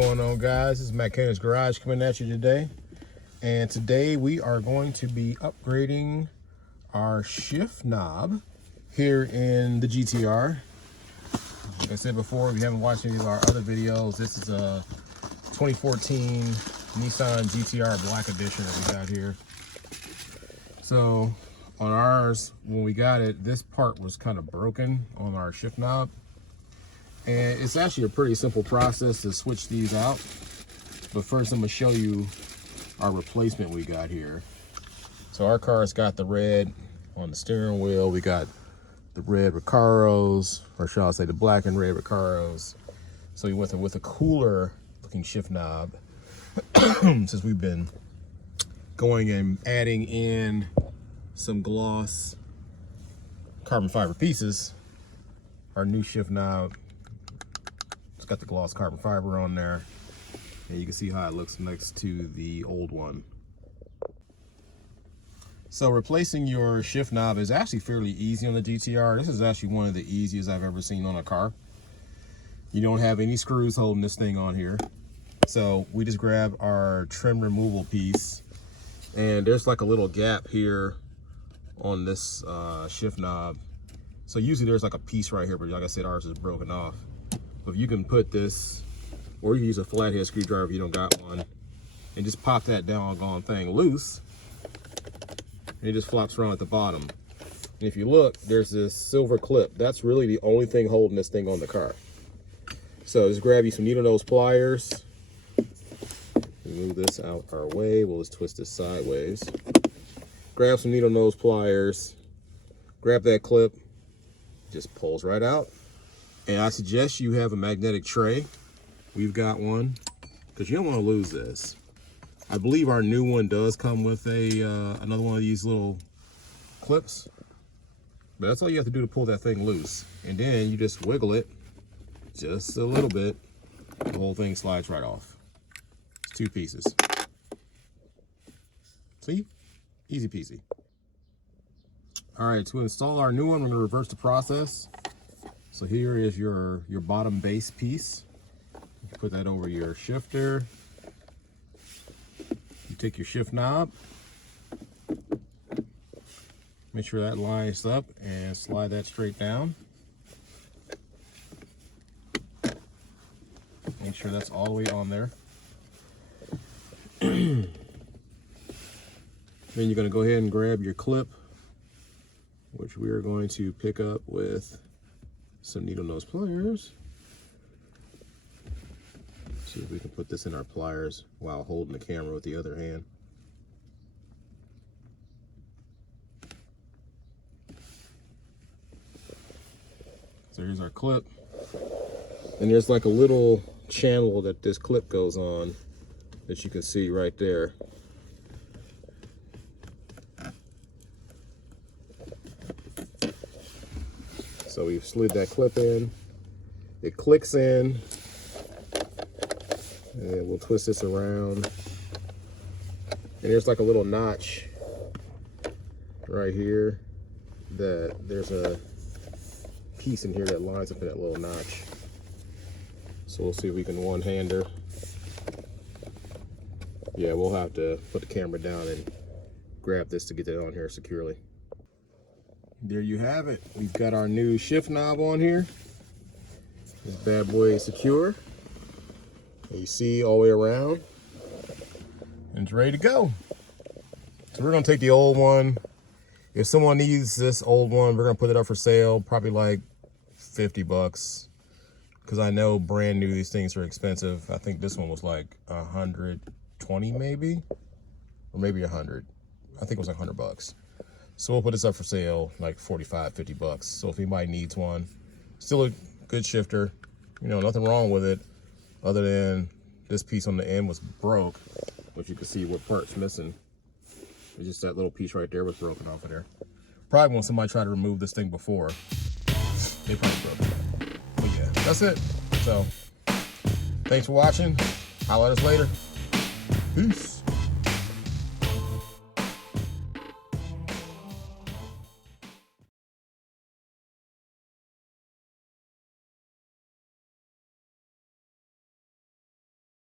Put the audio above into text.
going on, guys? This is Mechanics Garage coming at you today. And today we are going to be upgrading our shift knob here in the GTR. Like I said before, if you haven't watched any of our other videos, this is a 2014 Nissan GTR Black Edition that we got here. So on ours, when we got it, this part was kind of broken on our shift knob. And it's actually a pretty simple process to switch these out. But first I'm gonna show you our replacement we got here. So our car's got the red on the steering wheel. We got the red Recaros, or shall I say the black and red Recaros. So we went with a cooler looking shift knob since we've been going and adding in some gloss carbon fiber pieces. Our new shift knob, it's got the gloss carbon fiber on there, and you can see how it looks next to the old one. So replacing your shift knob is actually fairly easy on the GTR. This is actually one of the easiest I've ever seen on a car. You don't have any screws holding this thing on here. So we just grab our trim removal piece, and there's like a little gap here on this shift knob. So usually there's like a piece right here, but like I said, ours is broken off. But you can put this, or you can use a flathead screwdriver if you don't got one, and just pop that doggone thing loose, and it just flops around at the bottom. And if you look, there's this silver clip. That's really the only thing holding this thing on the car. So just grab you some needle nose pliers. Move this out our way. We'll just twist this sideways. Grab some needle nose pliers. Grab that clip. Just pulls right out. And I suggest you have a magnetic tray. We've got one, because you don't want to lose this. I believe our new one does come with a another one of these little clips. But that's all you have to do to pull that thing loose. And then you just wiggle it just a little bit. The whole thing slides right off. It's two pieces. See? Easy peasy. All right, to install our new one, we're gonna reverse the process. So here is your bottom base piece. You put that over your shifter. You take your shift knob. Make sure that lines up and slide that straight down. Make sure that's all the way on there. Then you're going to go ahead and grab your clip, which we are going to pick up with some needle nose pliers. See if we can put this in our pliers while holding the camera with the other hand. So here's our clip. And there's like a little channel that this clip goes on that you can see right there. So we've slid that clip in, it clicks in, and we'll twist this around. And there's like a little notch right here, that there's a piece in here that lines up in that little notch. So we'll see if we can one-hander. Yeah, we'll have to put the camera down and grab this to get it on here securely. There you have it. We've got our new shift knob on here. This bad boy is secure. You see all the way around. And it's ready to go. So we're gonna take the old one. If someone needs this old one, we're gonna put it up for sale, probably like 50 bucks. Because I know brand new, these things are expensive. I think this one was like 120 maybe, or maybe 100. I think it was like 100 bucks. So we'll put this up for sale, like 45, 50 bucks. So if anybody needs one, still a good shifter, you know, nothing wrong with it, other than this piece on the end was broke, which you can see what part's missing. It's just that little piece right there was broken off of there. Probably when somebody tried to remove this thing before, they probably broke it. But yeah, that's it. So thanks for watching. Holler at us later. Peace.